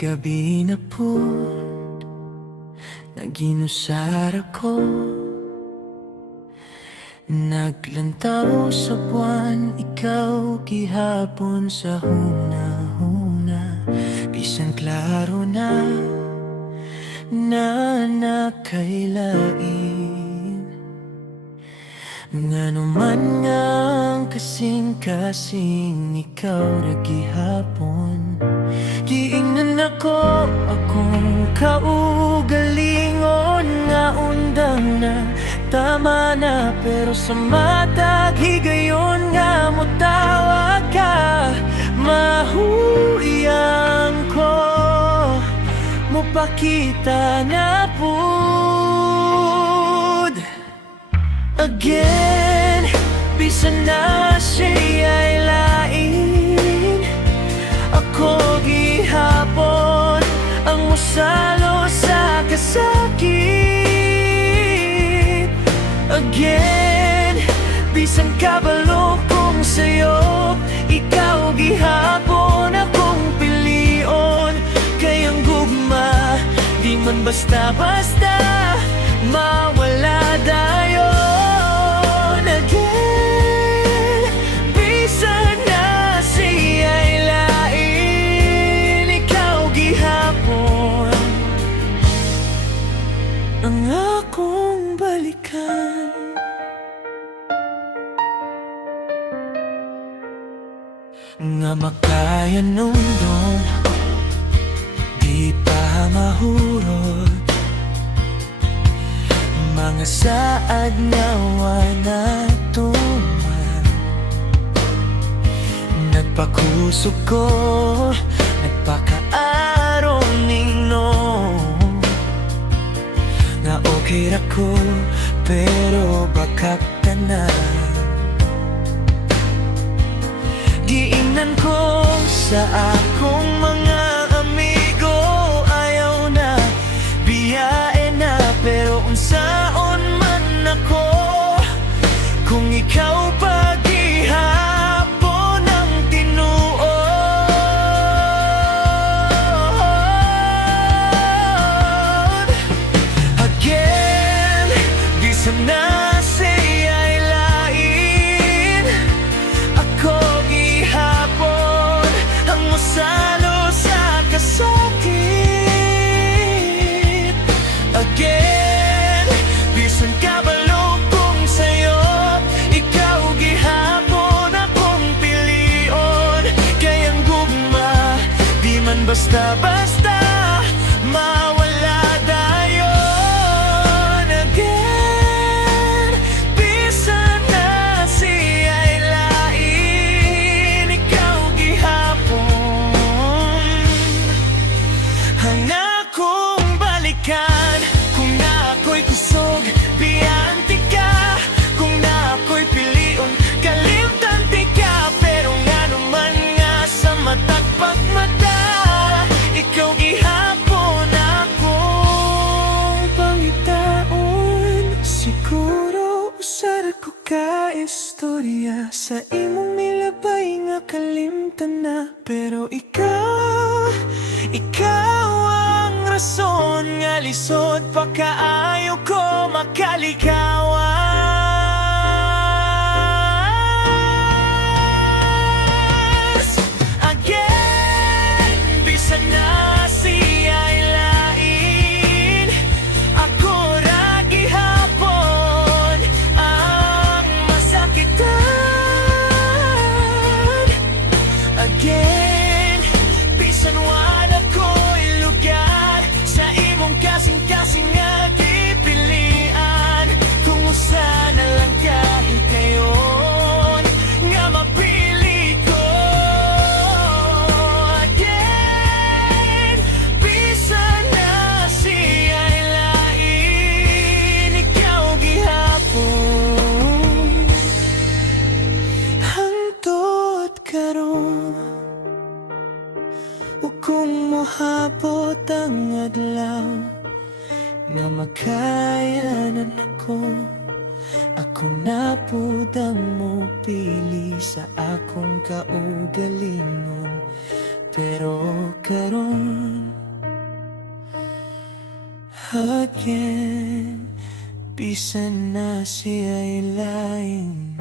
Gabi na po, naginusar ako, naglantaw sa buwan, ikaw gihapon sa huna-huna. Bisan klaro na nakailain, ngano man nga ang kasing-kasing ikaw na gihapon. Giingnan ako, akong kaugalingon nga undang na tama na, pero sa matag higayon nga mo tawag ka. Mahuyang ko, mupakita na pud again. Bisan na siya'y lain, ako gihapon ang musalo sa kasakit. Again, bisan kabalo kong sayo, ikaw gihapon akong pilion. Kayang gugma, di man basta-basta mawala dayon. Again, bisan na siya'y lain, ikaw gihapon ang akong balikan. Nga makaya nundong di pa mahurot, mga saad nga wala tuman. Nagpakusog ko, nagpakaaraw ninong nga okay ra ko, pero bakak ka na. Giingnan ko sa akong mga amigo, ayaw na, biyae na, pero unsaon man ako kung ikaw paghihapon ang tinuod. Again, di sana siya'y lain, ako gihapon ang musalo sa kasakit. Again, bisan kabalo kong sayo, ikaw gihapon akong pilion. Kayang gugma, di man basta-basta mawala dayon. Again, bisan na siya'y lain, ikaw gihapon ang akong balikan. Kung na ako'y kusog, biyanti ka. Kung na ako'y pilion, kalimtanti ka. Pero nga naman nga sa matag pagmata, ikaw gihapon akong pangitaon. Siguro usar ko ka istorya sa imong milabay nga kalimtan na, pero ikaw ang rason nga lisod pa kaayo ko makalikawas. Again, bisan na siya'y lain, ako ra gihapon ang masakitan. Again, bisan wala ko'y lugar sa imong kasing-kasing nga gipilian. Kung usa na lang kahit ngayon nga mapili ko. Again, bisan na siya'y lain, ikaw gihapon hangtod karon. Kung mohapot ang adlaw nga makayanan ako napudang mo pili sa akong kaugalingon. Pero karon again, bisan na siya ilaing